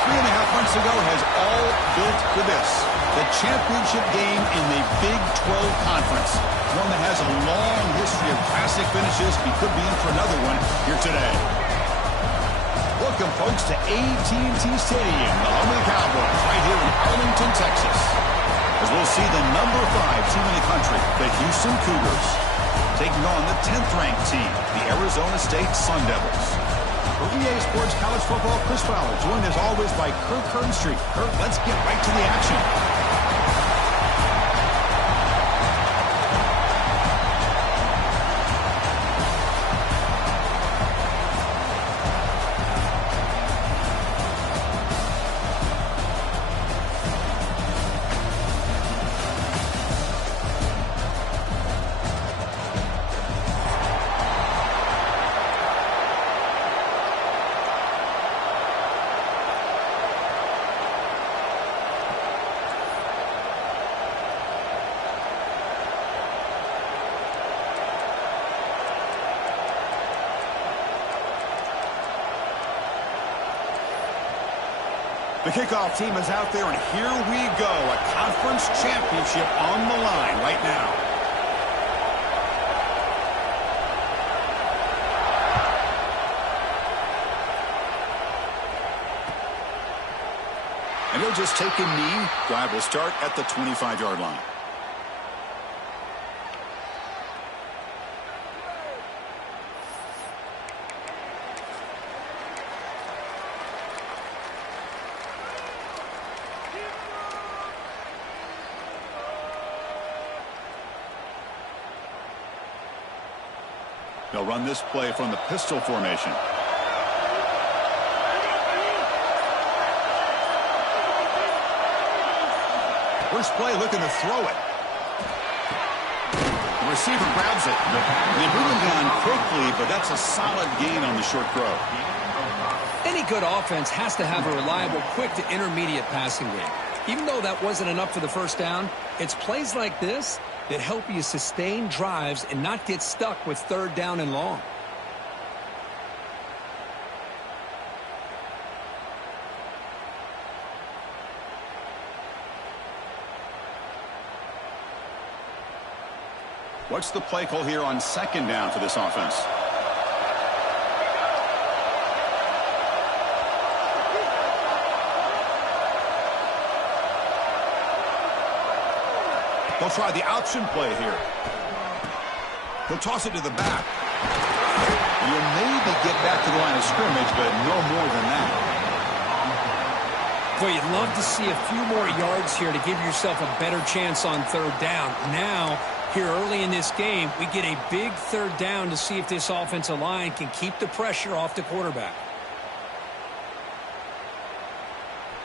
3.5 months ago has all built to this. The championship game in the Big 12 Conference. One that has a long history of classic finishes. We could be in for another one here today. Welcome, folks, to AT&T Stadium, the home of the Cowboys, right here in Arlington, Texas. As we'll see the number 5 team in the country, the Houston Cougars, taking on the 10th-ranked team, the Arizona State Sun Devils. For EA Sports College Football, Chris Fowler, joined as always by Kirk Herbstreit. Kirk, let's get right to the action. The kickoff team is out there, and here we go. A conference championship on the line right now. And he'll just take a knee. Drive will start at the 25-yard line. They'll run this play from the pistol formation. First play, looking to throw it. The receiver grabs it. They move him down quickly, but that's a solid gain on the short throw. Any good offense has to have a reliable, quick to intermediate passing game. Even though that wasn't enough for the first down, it's plays like this that help you sustain drives and not get stuck with 3rd down and long. What's the play call here on 2nd down for this offense? They'll try the option play here. He'll toss it to the back. You'll maybe get back to the line of scrimmage, but no more than that. Boy, you'd love to see a few more yards here to give yourself a better chance on 3rd down. Now, here early in this game, we get a big 3rd down to see if this offensive line can keep the pressure off the quarterback.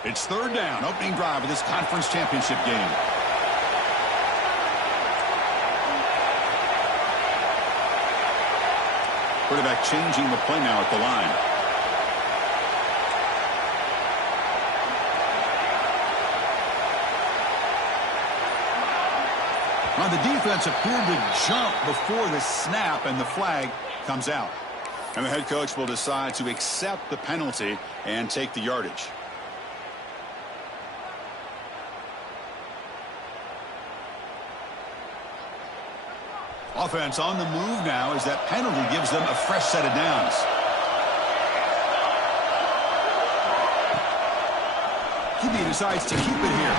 It's 3rd down, opening drive of this conference championship game. Quarterback changing the play now at the line. Now the defense appeared to jump before the snap, and the flag comes out. And the head coach will decide to accept the penalty and take the yardage. Offense on the move now as that penalty gives them a fresh set of downs. QB decides to keep it here.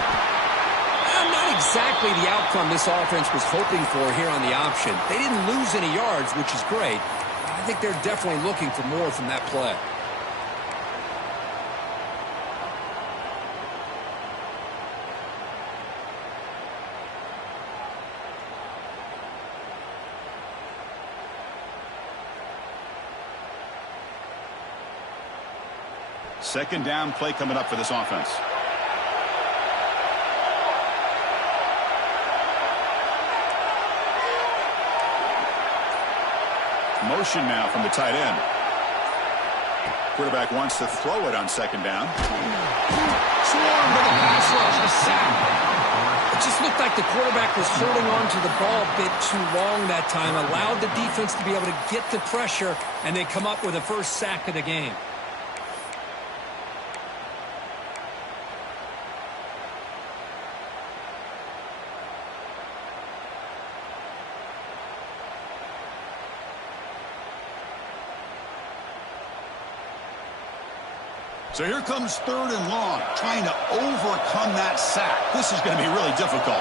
Not exactly the outcome this offense was hoping for here on the option. They didn't lose any yards, which is great. I think they're definitely looking for more from that play. Second down play coming up for this offense. Motion now from the tight end. Quarterback wants to throw it on 2nd down. Swarmed with a pass rush, a sack. It just looked like the quarterback was holding on to the ball a bit too long that time, allowed the defense to be able to get the pressure, and they come up with the first sack of the game. So here comes 3rd and long, trying to overcome that sack. This is going to be really difficult.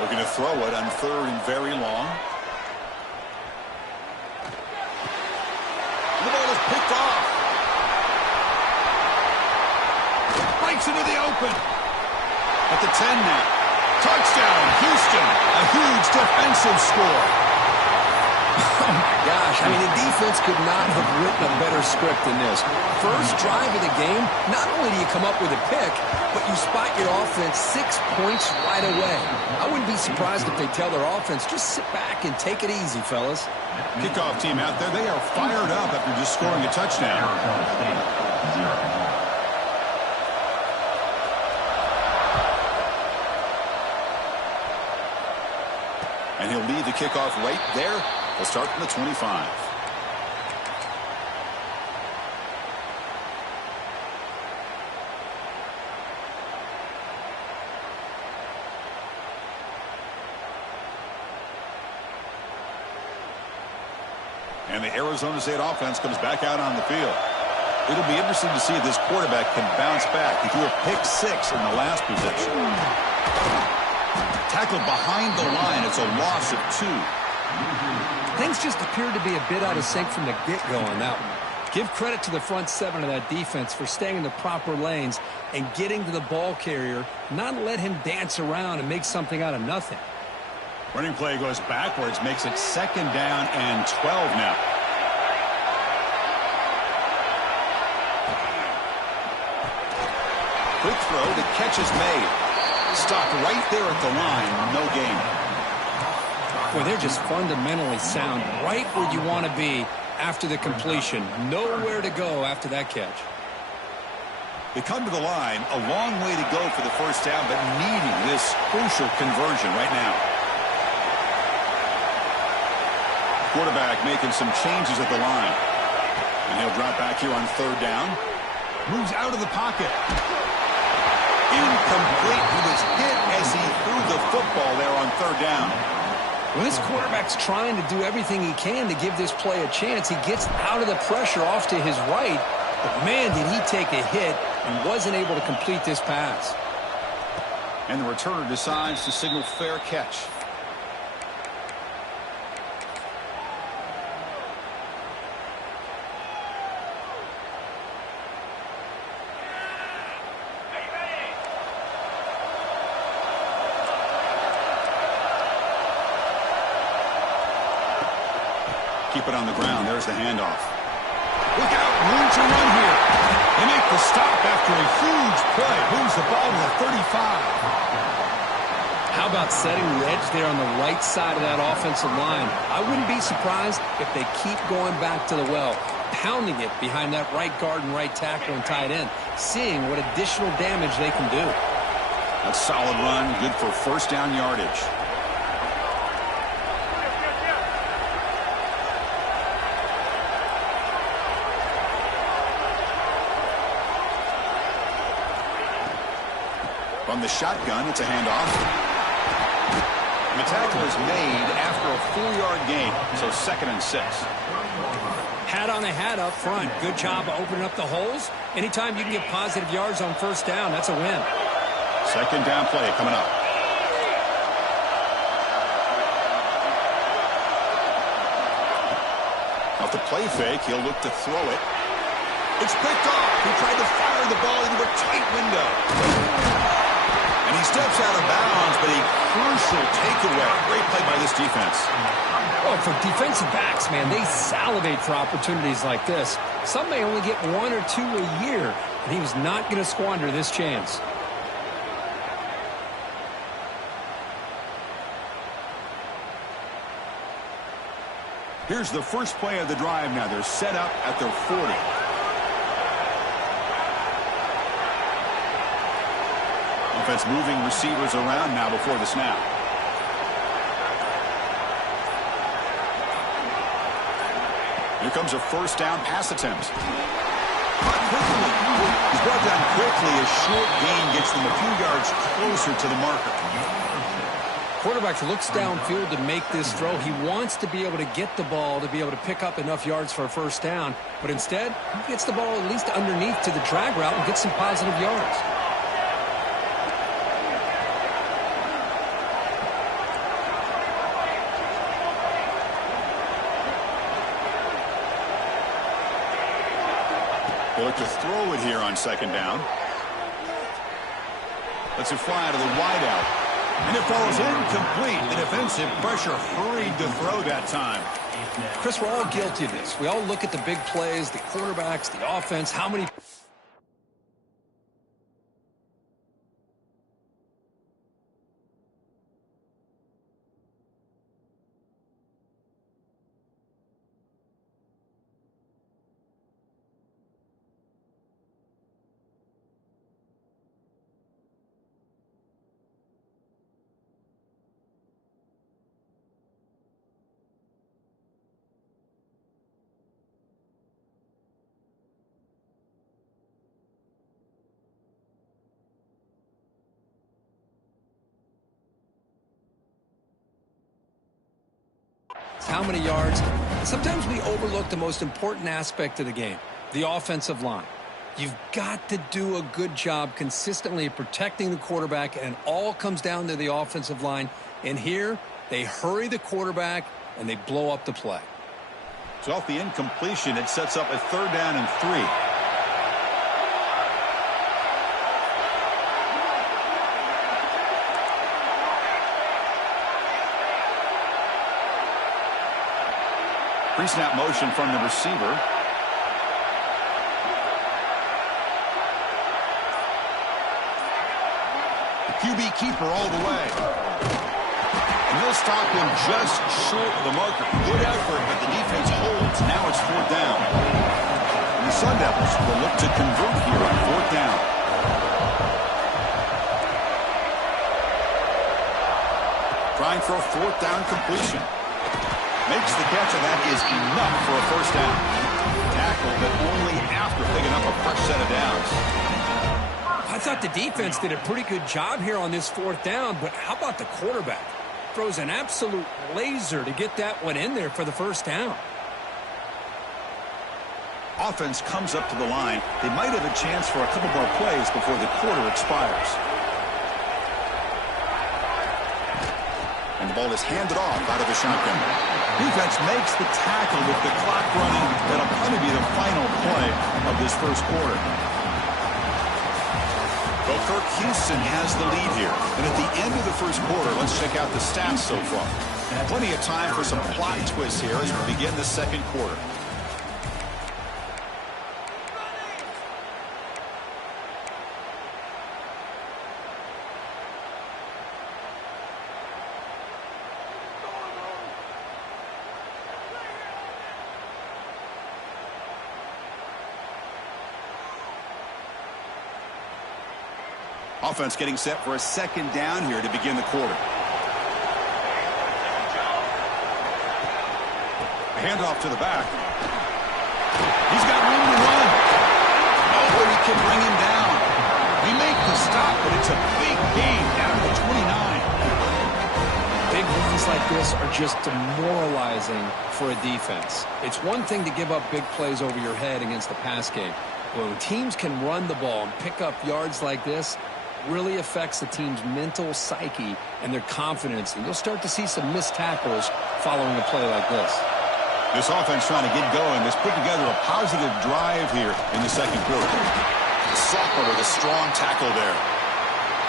Looking to throw it on 3rd and very long. The ball is picked off. Breaks into the open. At the 10 now. Touchdown, Houston. A huge defensive score. Oh, my gosh. I mean, the defense could not have written a better script than this. First drive of the game, not only do you come up with a pick, but you spot your offense 6 points right away. I wouldn't be surprised if they tell their offense, just sit back and take it easy, fellas. Kickoff team out there, they are fired up after just scoring a touchdown. And he'll lead the kickoff right there. We'll start from the 25. And the Arizona State offense comes back out on the field. It'll be interesting to see if this quarterback can bounce back. He threw a pick-6 in the last possession. Tackled behind the line. It's a loss of 2. Things just appeared to be a bit out of sync from the get-go on that one. Give credit to the front 7 of that defense for staying in the proper lanes and getting to the ball carrier, not let him dance around and make something out of nothing. Running play goes backwards, makes it 2nd down and 12 now. Quick throw, the catch is made. Stopped right there at the line, no gain. Boy, they're just fundamentally sound right where you want to be after the completion. Nowhere to go after that catch. They come to the line, a long way to go for the first down, but needing this crucial conversion right now. Quarterback making some changes at the line. And he'll drop back here on 3rd down. Moves out of the pocket. Incomplete. He was hit as he threw the football there on 3rd down. Well, this quarterback's trying to do everything he can to give this play a chance. He gets out of the pressure off to his right, but man, did he take a hit and wasn't able to complete this pass. And the returner decides to signal fair catch. Keep it on the ground. There's the handoff. Look out. Room to run here. They make the stop after a huge play. Moves the ball to the 35. How about setting the edge there on the right side of that offensive line? I wouldn't be surprised if they keep going back to the well, pounding it behind that right guard and right tackle and tight end, seeing what additional damage they can do. That's a solid run. Good for 1st down yardage. From the shotgun, it's a handoff. And the tackle is made after a 4-yard gain, so 2nd and 6. Hat on a hat up front. Good job of opening up the holes. Anytime you can get positive yards on 1st down, that's a win. 2nd down play coming up. Off the play fake, he'll look to throw it. It's picked off. He tried to fire the ball into a tight window. And he steps out of bounds, but a crucial takeaway. Great play by this defense. Well, for defensive backs, man, they salivate for opportunities like this. Some may only get 1 or 2 a year, and he was not going to squander this chance. Here's the first play of the drive now. They're set up at their 40. Offense moving receivers around now before the snap. Here comes a 1st down pass attempt. Caught quickly. He's brought down quickly. A short gain gets them a few yards closer to the marker. Quarterback looks downfield to make this throw. He wants to be able to get the ball to be able to pick up enough yards for a first down. But instead, he gets the ball at least underneath to the drag route and gets some positive yards. They look to throw it here on second down. Lets it fly out of the wideout. And it falls incomplete. The defensive pressure hurried to throw that time. Chris, we're all guilty of this. We all look at the big plays, the quarterbacks, the offense, how many... How many yards? Sometimes we overlook the most important aspect of the game, the offensive line. You've got to do a good job consistently protecting the quarterback, and it all comes down to the offensive line. And here, they hurry the quarterback, and they blow up the play. So off the incompletion, it sets up a 3rd down and 3. Pre-snap motion from the receiver. The QB keeper all the way. And they'll stop him just short of the marker. Good effort, but the defense holds. Now it's 4th down. And the Sun Devils will look to convert here on 4th down. Trying for a 4th down completion. Makes the catch, and that is enough for a first down. Tackle, but only after picking up a fresh set of downs. I thought the defense did a pretty good job here on this 4th down, but how about the quarterback? Throws an absolute laser to get that one in there for the first down. Offense comes up to the line. They might have a chance for a couple more plays before the quarter expires. And the ball is handed off out of the shotgun. Defense makes the tackle with the clock running. That'll probably be the final play of this first quarter. Well, Kirk Houston has the lead here. And at the end of the first quarter, let's check out the stats so far. Plenty of time for some plot twists here as we begin the second quarter. Offense getting set for a 2nd down here to begin the quarter. A handoff to the back. He's got room to run. Nobody can bring him down. He make the stop, but it's a big gain down to the 29. Big runs like this are just demoralizing for a defense. It's one thing to give up big plays over your head against the pass game. When teams can run the ball and pick up yards like this, really affects the team's mental psyche and their confidence. And you'll start to see some missed tackles following a play like this. This offense trying to get going has put together a positive drive here in the second quarter. Soccer with a strong tackle there.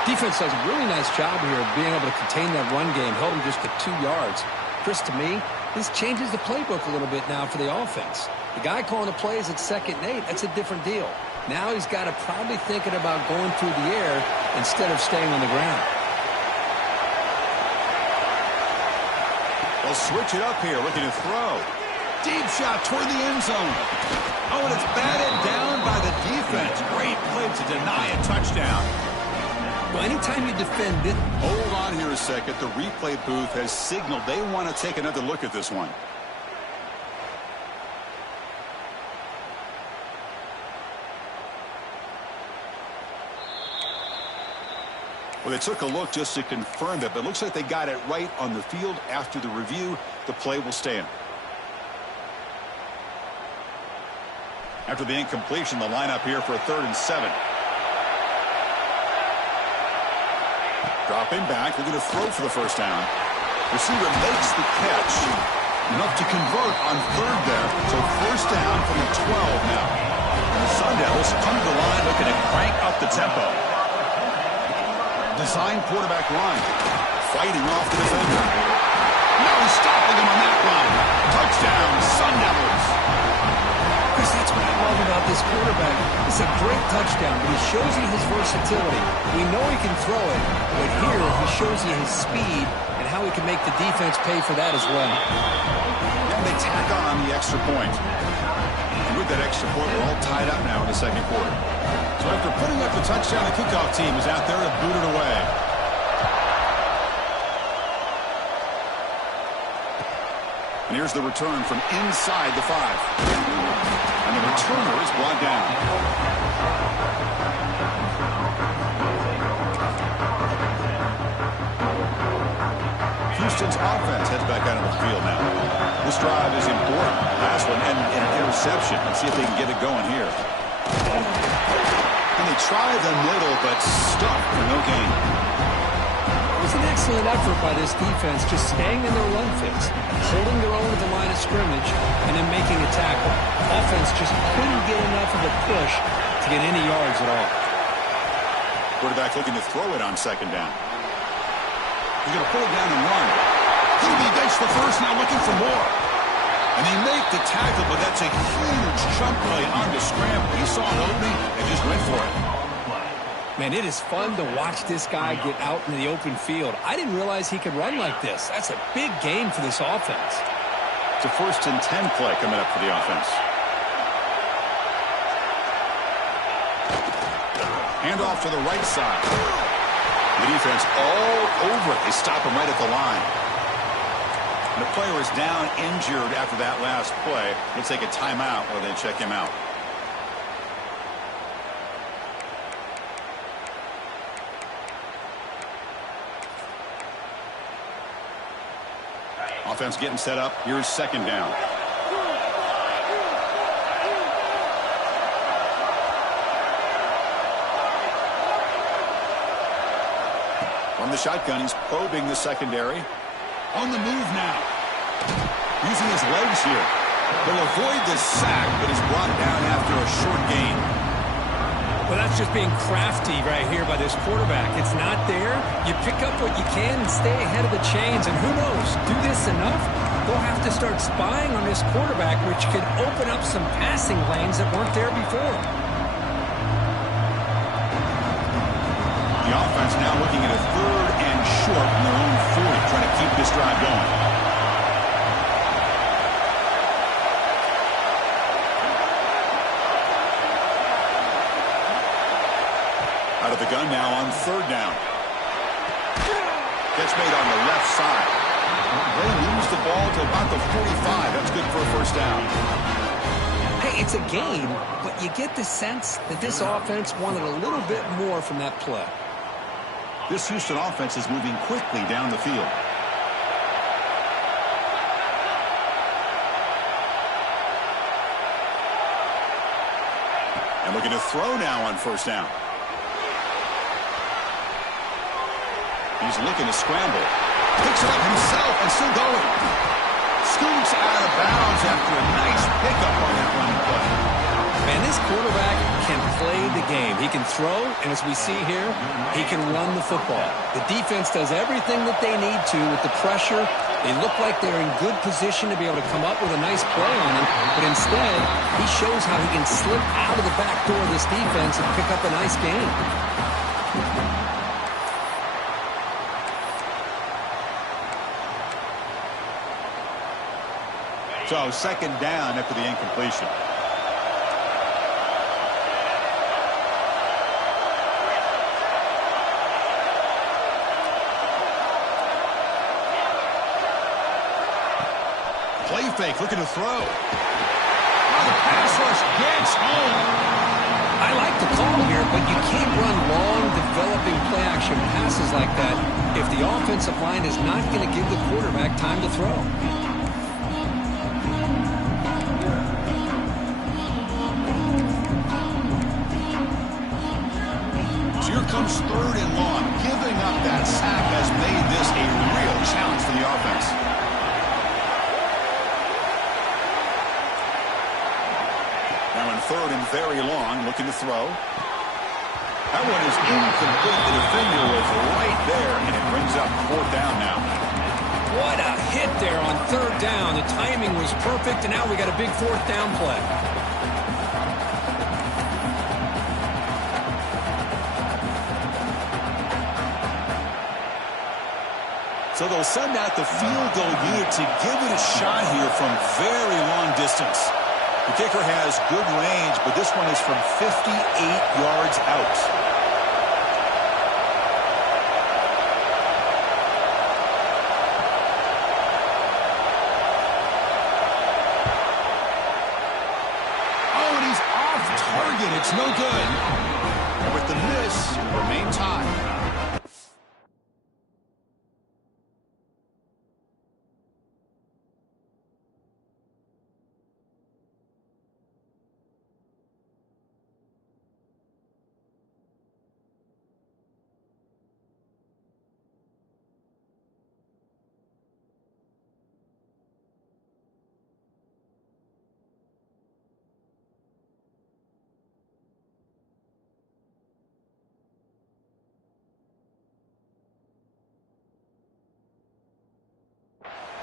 Defense does a really nice job here of being able to contain that run game, held him just to 2 yards. Chris, to me, this changes the playbook a little bit now for the offense. The guy calling the plays at 2nd and 8, that's a different deal. Now he's got to probably thinking about going through the air instead of staying on the ground. They'll switch it up here, looking to throw. Deep shot toward the end zone. Oh, and it's batted down by the defense. Great play to deny a touchdown. Well, anytime you defend it... Hold on here a second. The replay booth has signaled they want to take another look at this one. Well, they took a look just to confirm that, but it looks like they got it right on the field. After the review, the play will stand. After the incompletion, the lineup here for a 3rd and 7. Dropping back, looking to throw for the first down. Receiver makes the catch. Enough to convert on 3rd there. So first down from the 12 now. And the Sun Devils come to the line looking to crank up the tempo. Design quarterback run. Fighting off the defender. No stopping him on that run. Touchdown, Sun Devils. Chris, that's what I love about this quarterback. It's a great touchdown, but he shows you his versatility. We know he can throw it, but here he shows you his speed and how he can make the defense pay for that as well. And they tack on the extra point. And with that extra point, we're all tied up now in the second quarter. So after putting up the touchdown, the kickoff team is out there to boot it away. And here's the return from inside the 5. And the returner is brought down. Houston's offense heads back out on the field now. This drive is important. Last one and an interception. Let's see if they can get it going here. And they try the middle, but stuck for no gain. It was an excellent effort by this defense, just staying in their run fits, holding their own at the line of scrimmage, and then making a tackle. Offense just couldn't get enough of a push to get any yards at all. Quarterback looking to throw it on 2nd down. He's going to pull it down and run. He gets the first, now looking for more. And they make the tackle, but that's a huge chunk play on the scramble. He saw an opening and just went for it. Man, it is fun to watch this guy get out in the open field. I didn't realize he could run like this. That's a big game for this offense. It's a 1st and 10 play coming up for the offense. Handoff to the right side. The defense all over it. They stop him right at the line. And the player is down injured after that last play. We'll take a timeout while they check him out. Offense getting set up. Here's 2nd down. From the shotgun, he's probing the secondary. On the move now. Using his legs here. He'll avoid the sack, but is brought down after a short gain. Well, that's just being crafty right here by this quarterback. It's not there. You pick up what you can and stay ahead of the chains. And who knows, do this enough, they'll have to start spying on this quarterback, which could open up some passing lanes that weren't there before. The offense now looking at a 3rd and short from their own 40, trying to keep this drive going. Out of the gun now on 3rd down. Catch made on the left side. They lose the ball to about the 45. That's good for a 1st down. Hey, it's a game, but you get the sense that this offense wanted a little bit more from that play. This Houston offense is moving quickly down the field. And looking to throw now on 1st down. He's looking to scramble. Picks it up himself and still going. Scoots out of bounds after a nice pickup on that running play. Man, this quarterback can play the game. He can throw, and as we see here, he can run the football. The defense does everything that they need to with the pressure. They look like they're in good position to be able to come up with a nice play on him, but instead, he shows how he can slip out of the back door of this defense and pick up a nice gain. So 2nd down after the incompletion. Play fake, looking to throw. Oh, the pass rush gets home. I like the call here, but you can't run long, developing play-action play-action passes like that if the offensive line is not going to give the quarterback time to throw. So here comes 3rd and long. Giving up that sack has made this a real challenge for the offense. Now in 3rd and very long, looking to throw. That one is incomplete. The defender was right there, and it brings up 4th down now. What a hit there on 3rd down. The timing was perfect, and now we got a big 4th down play. So they'll send out the field goal unit to give it a shot here from very long distance. The kicker has good range, but this one is from 58 yards out. Oh, and he's off target. It's no good. And with the miss, remain tied.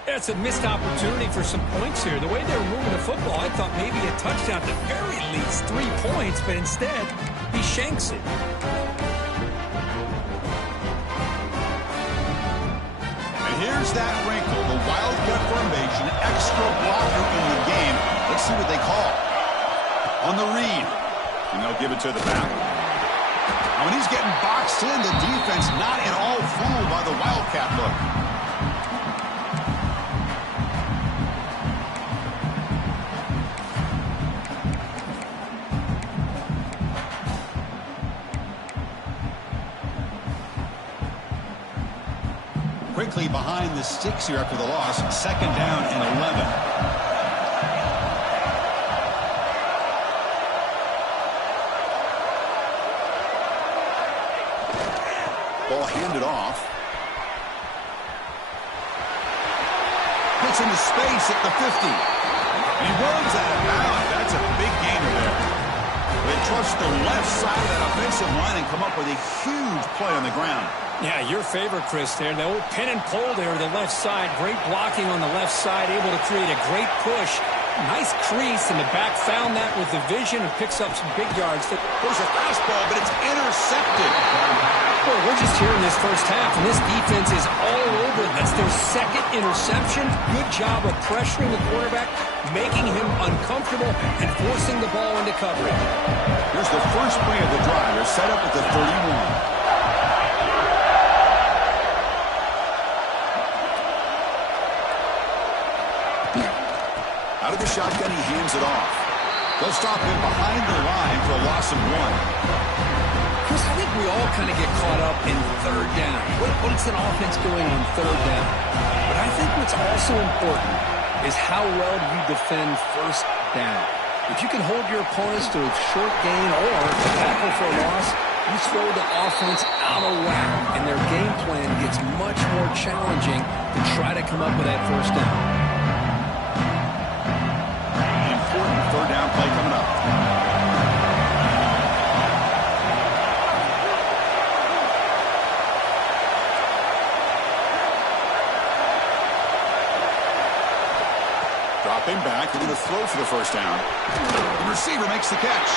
That's a missed opportunity for some points here. The way they were moving the football, I thought maybe a touchdown, at the very least 3 points, but instead, he shanks it. And here's that wrinkle, the Wildcat formation, extra blocker in the game. Let's see what they call. On the read, and they'll give it to the back. Now when he's getting boxed in, the defense not at all fooled by the Wildcat look. Quickly behind the sticks here after the loss. 2nd down and 11. Ball handed off. Puts into space at the 50. And he runs out of bounds. That's a big gainer there. They trust the left side of that offensive line and come up with a huge play on the ground. Yeah, your favorite, Chris, there. The old pin and pull there, the left side. Great blocking on the left side, able to create a great push. Nice crease, and the back found that with the vision and picks up some big yards. There's a fastball, but it's intercepted. Well, we're just here in this first half, and this defense is all over. That's their 2nd interception. Good job of pressuring the quarterback, making him uncomfortable, and forcing the ball into coverage. Here's the first play of the drive. They're set up at the 31. Out of the shotgun, he hands it off. They'll stop him behind the line for a loss of 1. Chris, I think we all kind of get caught up in 3rd down. What's an offense doing on 3rd down? But I think what's also important is how well do you defend 1st down. If you can hold your opponents to a short gain or a tackle for a loss, you throw the offense out of whack, and their game plan gets much more challenging to try to come up with that 1st down. 3rd down play coming up. Dropping back, they're going to throw for the 1st down. The receiver makes the catch.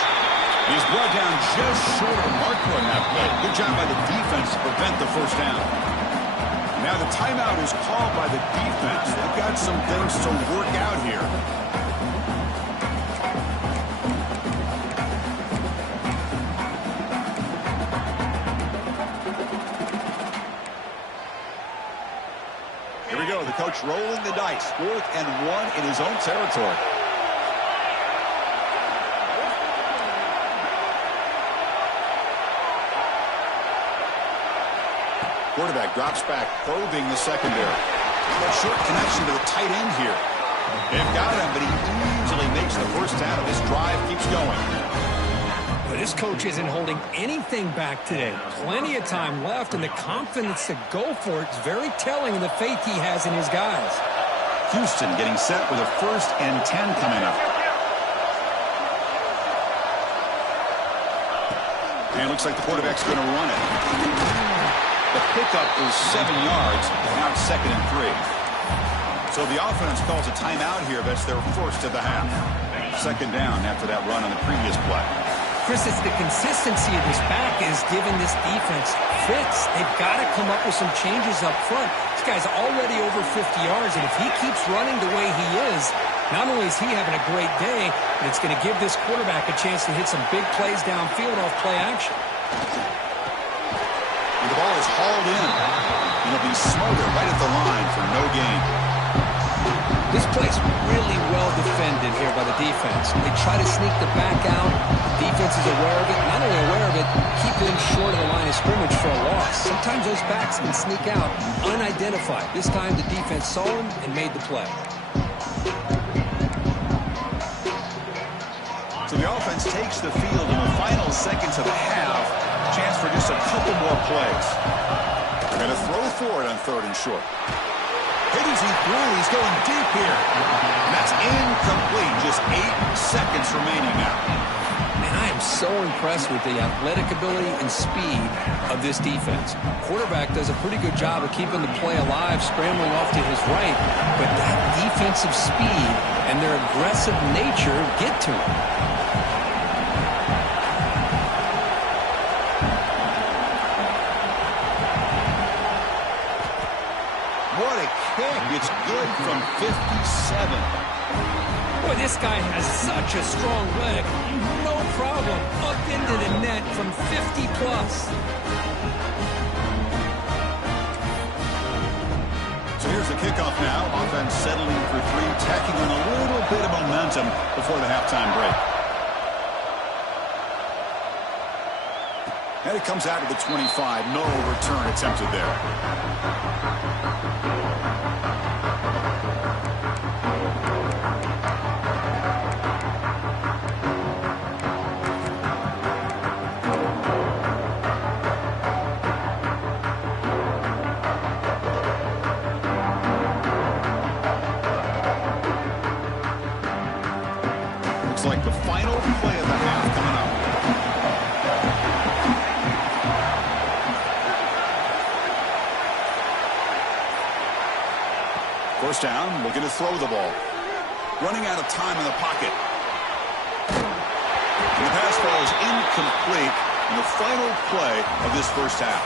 He's brought down just short of marker on that play. Good job by the defense to prevent the 1st down. Now the timeout is called by the defense. They've got some things to work out here. The coach rolling the dice. 4th and 1 in his own territory. Quarterback drops back, probing the secondary. A short connection to the tight end here. They've got him, but he easily makes the first down. This drive keeps going. But this coach isn't holding anything back today. Plenty of time left, and the confidence to go for it is very telling of the faith he has in his guys. Houston getting set with a 1st and 10 coming up. And it looks like the quarterback's going to run it. The pickup is 7 yards. Now it's 2nd and 3. So the offense calls a timeout here. That's their first of the half. 2nd down after that run on the previous play. Chris, it's the consistency of this back is giving this defense fits. They've got to come up with some changes up front. This guy's already over 50 yards, and if he keeps running the way he is, not only is he having a great day, but it's going to give this quarterback a chance to hit some big plays downfield off play action. And the ball is hauled in. It'll be smothered right at the line for no gain. This play's really well defended here by the defense. They try to sneak the back out. The defense is aware of it. Not only aware of it, keep them short of the line of scrimmage for a loss. Sometimes those backs can sneak out unidentified. This time the defense saw him and made the play. So the offense takes the field in the final seconds of the half. Chance for just a couple more plays. They're going to throw for it on 3rd and short. Hit as he threw. He's going deep here. And that's incomplete. Just 8 seconds remaining now. Man, I am so impressed with the athletic ability and speed of this defense. Quarterback does a pretty good job of keeping the play alive, scrambling off to his right. But that defensive speed and their aggressive nature get to him. It's good from 57. Boy, this guy has such a strong leg. No problem. Up into the net from 50 plus. So here's the kickoff now. Offense settling for 3, tacking on a little bit of momentum before the halftime break. And it comes out to the 25. No return attempted there. Like the final play of the half coming up. First down, looking to throw the ball. Running out of time in the pocket. And the pass ball is incomplete in the final play of this first half.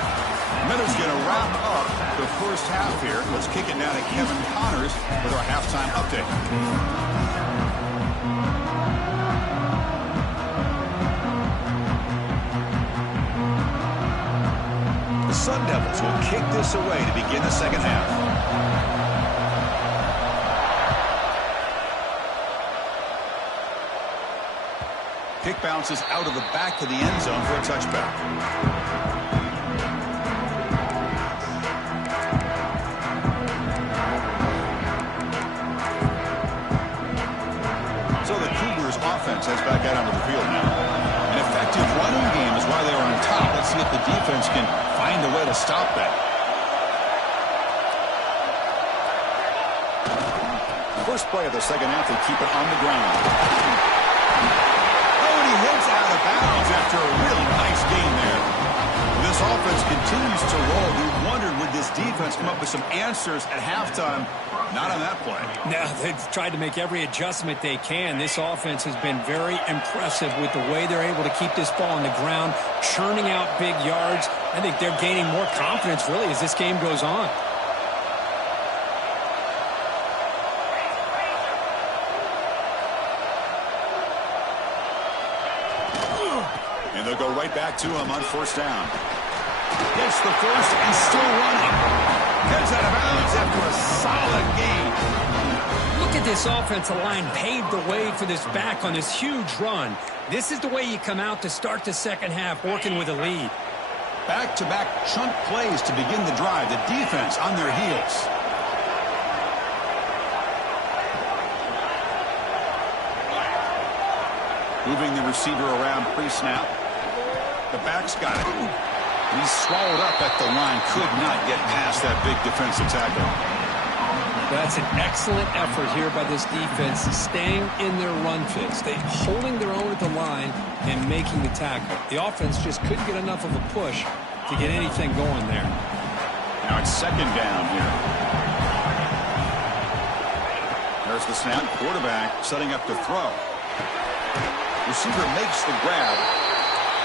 Minutes going to wrap up the first half here. Let's kick it now to Kevin Connors with our halftime update. Sun Devils will kick this away to begin the second half. Kick bounces out of the back of the end zone for a touchback. So the Cougars offense heads back out onto the field now. An effective running game is why they are on top. Let's see if the defense can find a way to stop that. First play of the second half, they keep it on the ground. Oh, and he heads out of bounds after a really nice gain there. This offense continues to roll. We wondered, would this defense come up with some answers at halftime? Not on that play. No, they've tried to make every adjustment they can. This offense has been very impressive with the way they're able to keep this ball on the ground, churning out big yards. I think they're gaining more confidence, really, as this game goes on. And they'll go right back to him on first down. Gets the first and still running. Gets out of bounds after a solid gain. Look at this offensive line paved the way for this back on this huge run. This is the way you come out to start the second half, working with a lead. Back-to-back chunk plays to begin the drive. The defense on their heels. Moving the receiver around pre-snap. The back's got it. And he's swallowed up at the line. Could not get past that big defensive tackle. That's an excellent effort here by this defense, staying in their run fits. They holding their own at the line and making the tackle. The offense just couldn't get enough of a push to get anything going there. Now it's second down here. There's the snap. Quarterback setting up to throw. Receiver makes the grab.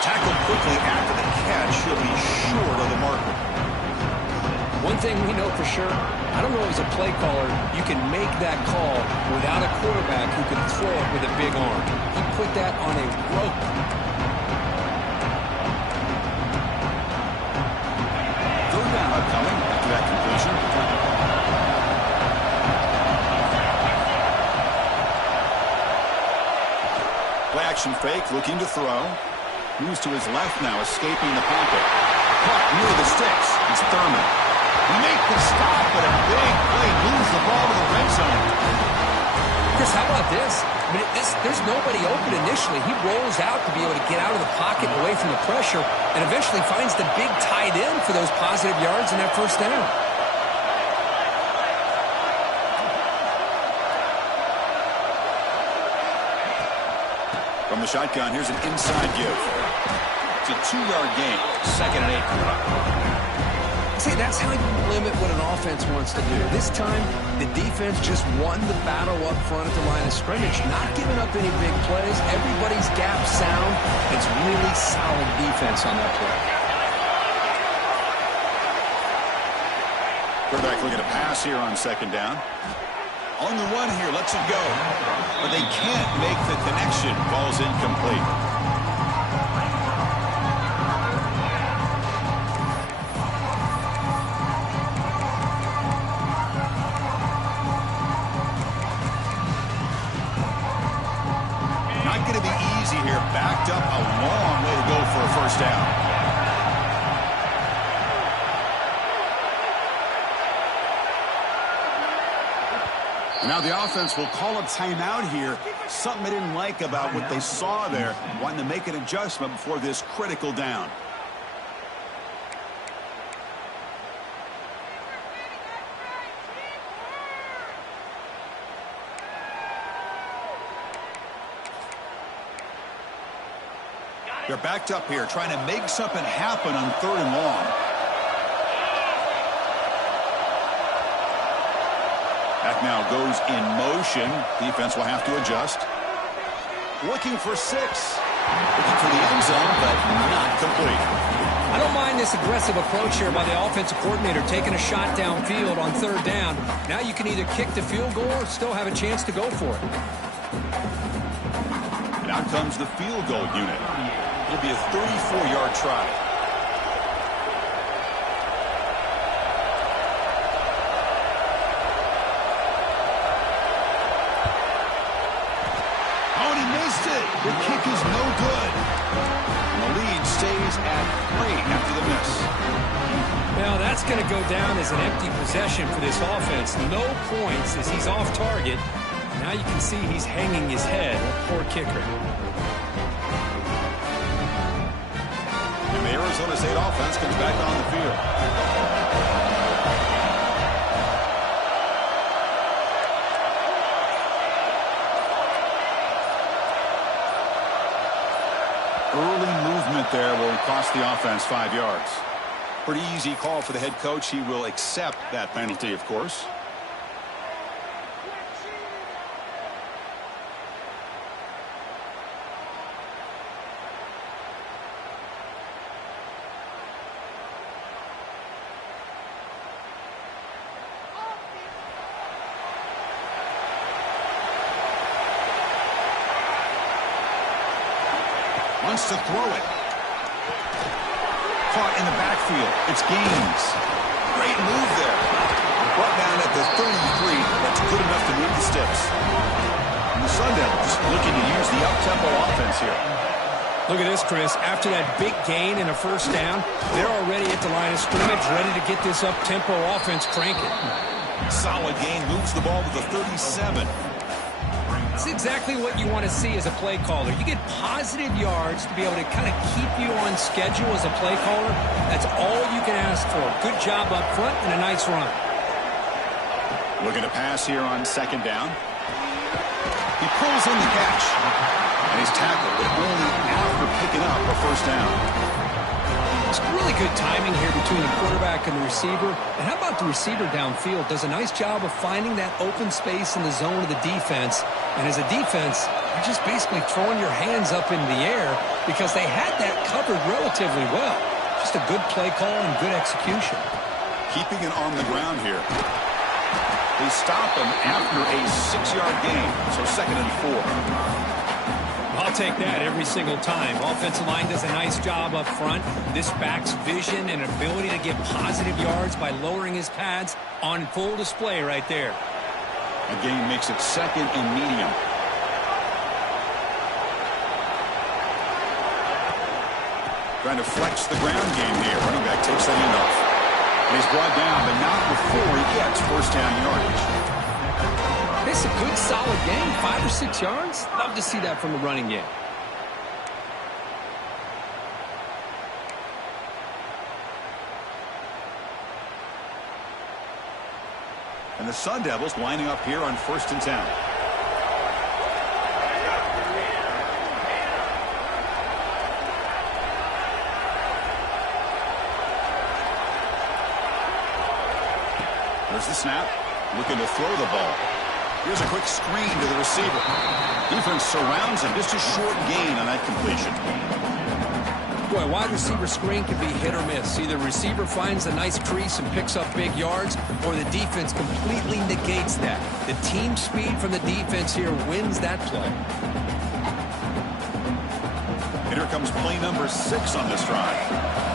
Tackled quickly after the catch. He'll be short of the marker. One thing we know for sure, I don't know as a play caller, you can make that call without a quarterback who can throw it with a big arm. He put that on a rope. Third down upcoming after that completion. Play action fake, looking to throw. Moves to his left now, escaping the pocket. Caught near the sticks. It's Thurman. Make the stop, but a big play moves the ball to the red zone. Chris, how about this? I mean, there's nobody open initially. He rolls out to be able to get out of the pocket away from the pressure and eventually finds the big tight end for those positive yards in that first down. From the shotgun, here's an inside give. It's a 2-yard gain. Second and 8 coming up. See, that's how you limit what an offense wants to do. This time, the defense just won the battle up front at the line of scrimmage, not giving up any big plays. Everybody's gap sound. It's really solid defense on that play. Quarterback looking to pass here on second down. On the run here, lets it go. But they can't make the connection. Ball's incomplete. Not going to be easy here. Backed up a long way to go for a first down. Now the offense will call a timeout here. Something they didn't like about what they saw there. Wanting to make an adjustment before this critical down. They're backed up here, trying to make something happen on third and long. Back now goes in motion. Defense will have to adjust. Looking for 6. Looking for the end zone, but not complete. I don't mind this aggressive approach here by the offensive coordinator, taking a shot downfield on third down. Now you can either kick the field goal or still have a chance to go for it. And out comes the field goal unit. It'll be a 34-yard try. The kick is no good. And the lead stays at 3 after the miss. Well, that's going to go down as an empty possession for this offense. No points as he's off target. Now you can see he's hanging his head. Poor kicker. And the Arizona State offense comes back on the field. Early movement there will cost the offense 5 yards. Pretty easy call for the head coach. He will accept that penalty, of course. Wants to throw it. Caught in the backfield. It's Gaines. Great move there. Brought down at the 33. That's good enough to move the sticks. And the Sun Devils looking to use the up-tempo offense here. Look at this, Chris. After that big gain and a first down, they're already at the line of scrimmage, ready to get this up-tempo offense cranking. Solid gain, moves the ball to the 37. It's exactly what you want to see as a play caller. You get positive yards to be able to kind of keep you on schedule as a play caller. That's all you can ask for. Good job up front and a nice run. Looking to pass here on second down. He pulls in the catch. And he's tackled, but only after picking up a first down. It's really good timing here between the quarterback and the receiver. And how about the receiver downfield? Does a nice job of finding that open space in the zone of the defense. And as a defense, you're just basically throwing your hands up in the air because they had that covered relatively well. Just a good play call and good execution. Keeping it on the ground here. They stop him after a 6-yard gain, so 2nd and 4. I'll take that every single time. Offensive line does a nice job up front. This back's vision and ability to get positive yards by lowering his pads on full display right there. A gain makes it 2nd and medium. Trying to flex the ground game here. Running back takes the handoff. And he's brought down, but not before he gets first down yardage. It's a good, solid game, 5 or 6 yards. Love to see that from the running game. And the Sun Devils lining up here on 1st and 10. There's the snap. Looking to throw the ball. Here's a quick screen to the receiver. Defense surrounds him. Just a short gain on that completion. Boy, wide receiver screen can be hit or miss. Either receiver finds a nice crease and picks up big yards, or the defense completely negates that. The team speed from the defense here wins that play. And here comes play number 6 on this drive.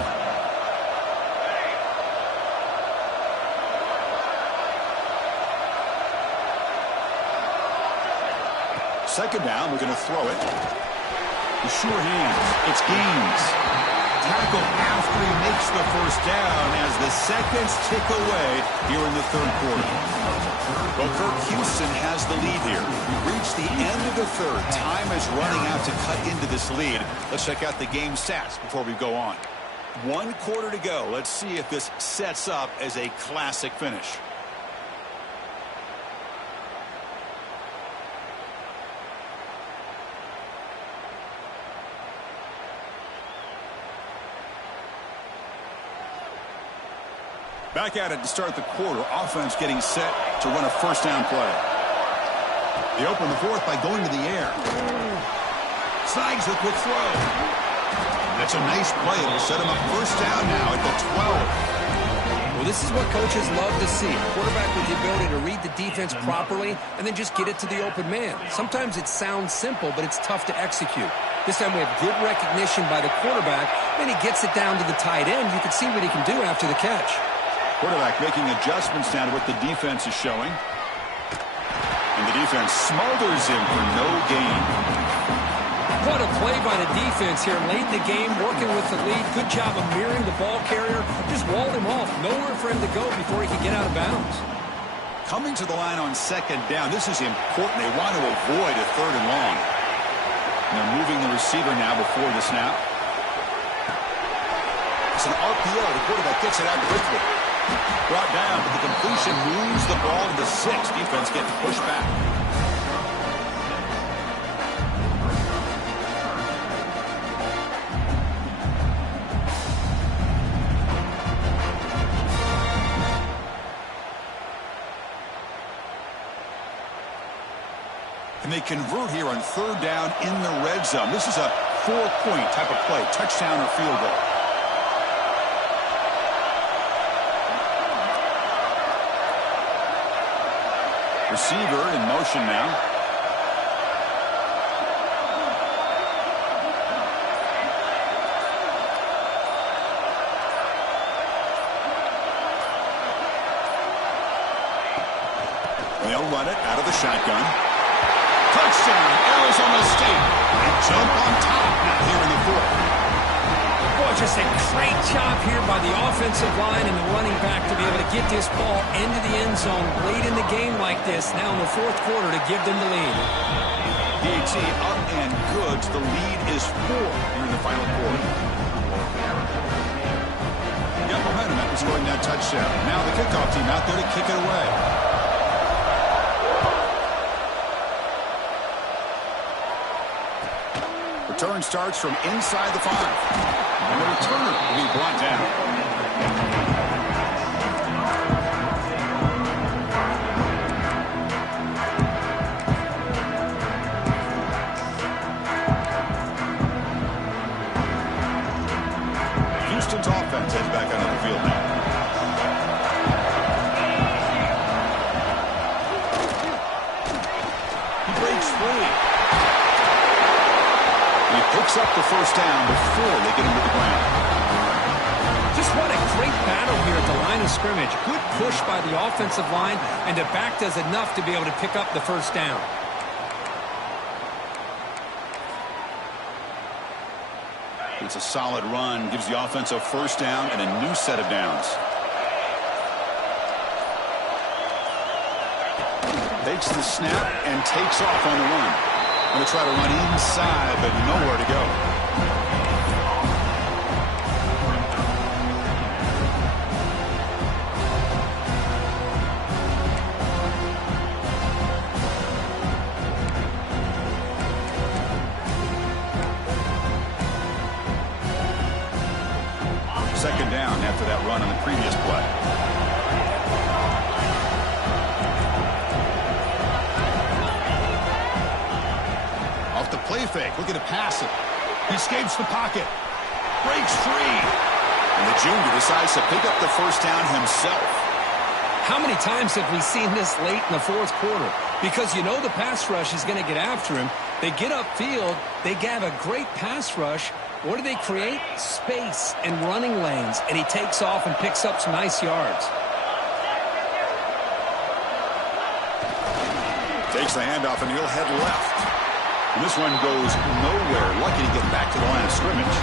Second down, we're going to throw it. The sure hands. It's Gaines. Tackle after he makes the first down as the seconds tick away here in the 3rd quarter. Well, Kirk Houston has the lead here. We reached the end of the 3rd. Time is running out to cut into this lead. Let's check out the game stats before we go on. 1 quarter to go. Let's see if this sets up as a classic finish. Back at it to start the quarter. Offense getting set to run a first down play. They open the 4th by going to the air. Snags the quick throw. That's a nice play. It'll set him up first down now at the 12. Well, this is what coaches love to see. A quarterback with the ability to read the defense properly and then just get it to the open man. Sometimes it sounds simple, but it's tough to execute. This time we have good recognition by the quarterback. Then he gets it down to the tight end. You can see what he can do after the catch. Quarterback making adjustments down to what the defense is showing. And the defense smothers him for no gain. What a play by the defense here late in the game, working with the lead. Good job of mirroring the ball carrier. Just walled him off. Nowhere for him to go before he could get out of bounds. Coming to the line on second down. This is important. They want to avoid a 3rd and long. And they're moving the receiver now before the snap. It's an RPO. The quarterback gets it out quickly. Brought down, but the completion moves the ball into 6. Defense getting pushed back. And they convert here on 3rd down in the red zone. This is a 4-point type of play, touchdown or field goal. Receiver in motion now. They'll run it out of the shotgun. Touchdown, Arizona State. They jump on top now here in the Just a great job here by the offensive line and the running back to be able to get this ball into the end zone late in the game like this, now in the fourth quarter, to give them the lead. DT up and good. The lead is 4 here in the final quarter. Got momentum after scoring that touchdown. Now the kickoff team out there to kick it away. Return starts from inside the 5. And the returner will be brought down. Houston's offense heads back onto the field now. He breaks free. He picks up the first down before they get him to the ground. Just what a great battle here at the line of scrimmage. Good push by the offensive line, and the back does enough to be able to pick up the first down. It's a solid run, gives the offense a first down and a new set of downs. Takes the snap and takes off on the run. Going to try to run inside, but nowhere to go. Second down after that run on the previous play. Off the play fake, looking to pass it. He escapes the pocket. Breaks free. And the junior decides to pick up the first down himself. How many times have we seen this late in the fourth quarter? Because you know the pass rush is going to get after him. They get upfield. They have a great pass rush. What do they create? Space and running lanes. And he takes off and picks up some nice yards. Takes the handoff and he'll head left. And this one goes nowhere. Lucky to get back to the line of scrimmage.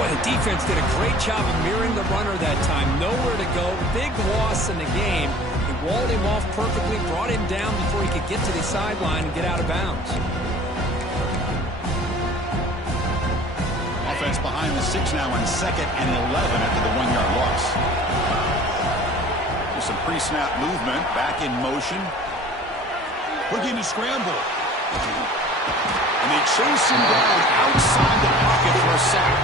Boy, the defense did a great job of mirroring the runner that time. Nowhere to go. Big loss in the game. He walled him off perfectly, brought him down before he could get to the sideline and get out of bounds. Offense behind the 6 now on 2nd and 11 after the 1-yard loss. There's some pre-snap movement. Back in motion. Looking to scramble. And they chase him down outside the pocket for a sack.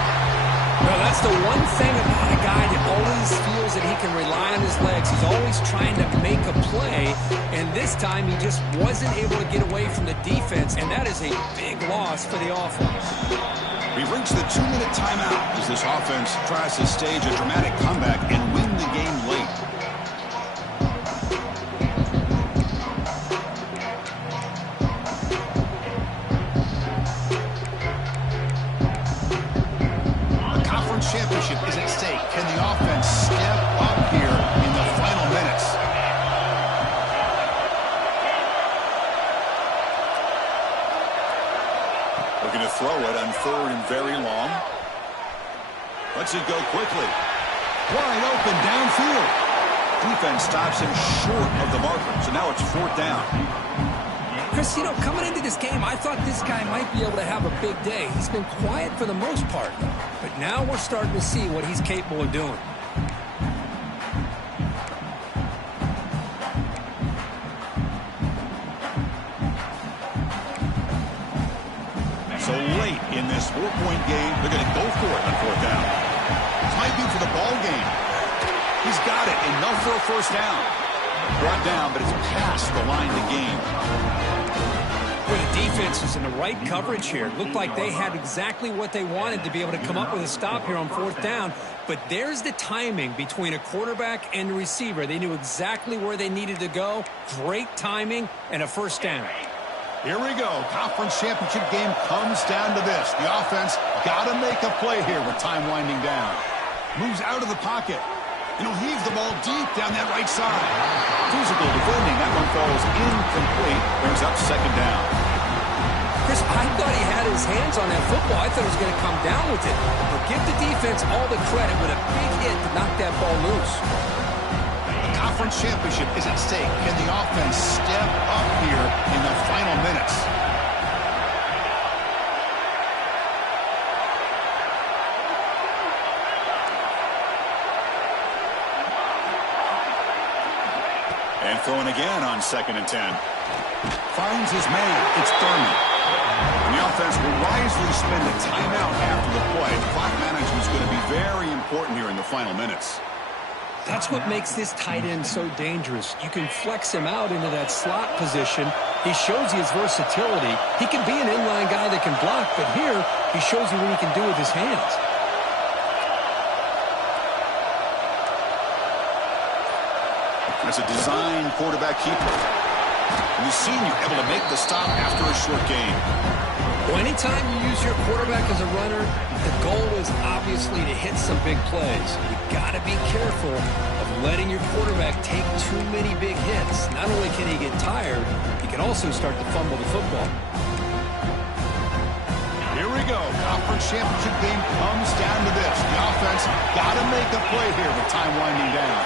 Well, that's the one thing about a guy that always feels that he can rely on his legs. He's always trying to make a play, and this time he just wasn't able to get away from the defense, and that is a big loss for the offense. We've reached the 2-minute timeout as this offense tries to stage a dramatic comeback and win the game late. Championship is at stake. Can the offense step up here in the final minutes? Looking to throw it on 3rd and very long. Lets it go quickly. Wide open downfield. Defense stops him short of the marker. So now it's 4th down. Chris, you know, coming into this game, I thought this guy might be able to have a big day. He's been quiet for the most part. But now we're starting to see what he's capable of doing. So late in this 4-point game, they're going to go for it on 4th down. Might be for the ball game. He's got it. Enough for a first down. Brought down, but it's past the line to gain. Well, the defense was in the right coverage here. It looked like they had exactly what they wanted to be able to come up with a stop here on 4th down. But there's the timing between a quarterback and the receiver. They knew exactly where they needed to go. Great timing and a first down. Here we go. Conference championship game comes down to this. The offense got to make a play here with time winding down. Moves out of the pocket. And he'll heave the ball deep down that right side. Physical defending. That one falls incomplete. Brings up 2nd down. Chris, I thought he had his hands on that football. I thought he was going to come down with it. But give the defense all the credit with a big hit to knock that ball loose. The conference championship is at stake. Can the offense step up here in the final minutes? And throwing again on 2nd and 10. Finds his man. It's Thurman. And the offense will wisely spend a timeout after the play. Clock management is going to be very important here in the final minutes. That's what makes this tight end so dangerous. You can flex him out into that slot position. He shows you his versatility. He can be an inline guy that can block, but here he shows you what he can do with his hands. That's a design quarterback keeper. And the senior able to make the stop after a short gain. Well, anytime you use your quarterback as a runner, the goal is obviously to hit some big plays. You got to be careful of letting your quarterback take too many big hits. Not only can he get tired, he can also start to fumble the football. Here we go. Conference championship game comes down to this. The offense got to make a play here with time winding down.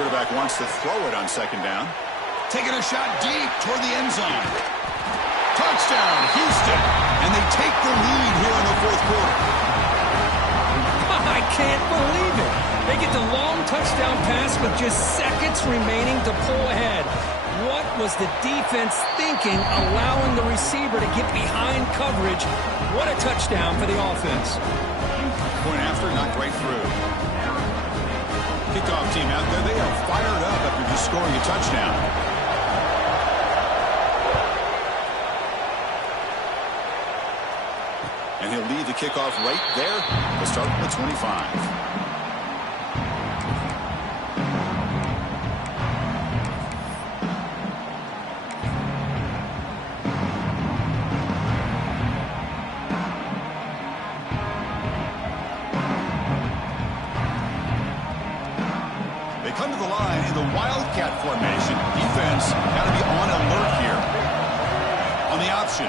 Quarterback wants to throw it on 2nd down. Taking a shot deep toward the end zone. Touchdown, Houston. And they take the lead here in the 4th quarter. I can't believe it. They get the long touchdown pass with just seconds remaining to pull ahead. What was the defense thinking, allowing the receiver to get behind coverage? What a touchdown for the offense. Point after, not right through. Kickoff team out there, they are fired up after just scoring a touchdown. And he'll lead the kickoff right there to start at the 25. Come to the line in the Wildcat formation. Defense got to be on alert here. On the option.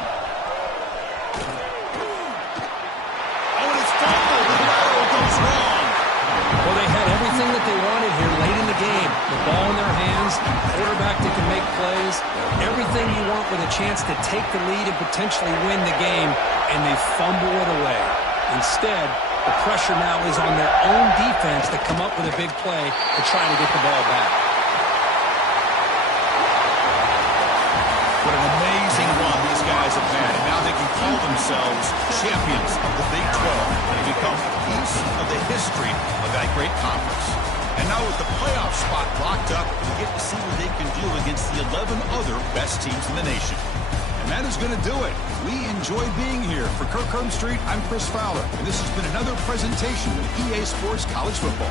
Oh, and it's fumbled. The lateral goes wrong. Well, they had everything that they wanted here late in the game. The ball in their hands, quarterback that can make plays, everything you want with a chance to take the lead and potentially win the game, and they fumble it away. Instead, the pressure now is on their own defense to come up with a big play to try to get the ball back. What an amazing run these guys have had. And now they can call themselves champions of the Big 12 and become a piece of the history of that great conference. And now with the playoff spot locked up, we get to see what they can do against the 11 other best teams in the nation. And that is going to do it. We enjoyed being here. For Kirk Street, I'm Chris Fowler, and this has been another presentation of EA Sports College Football.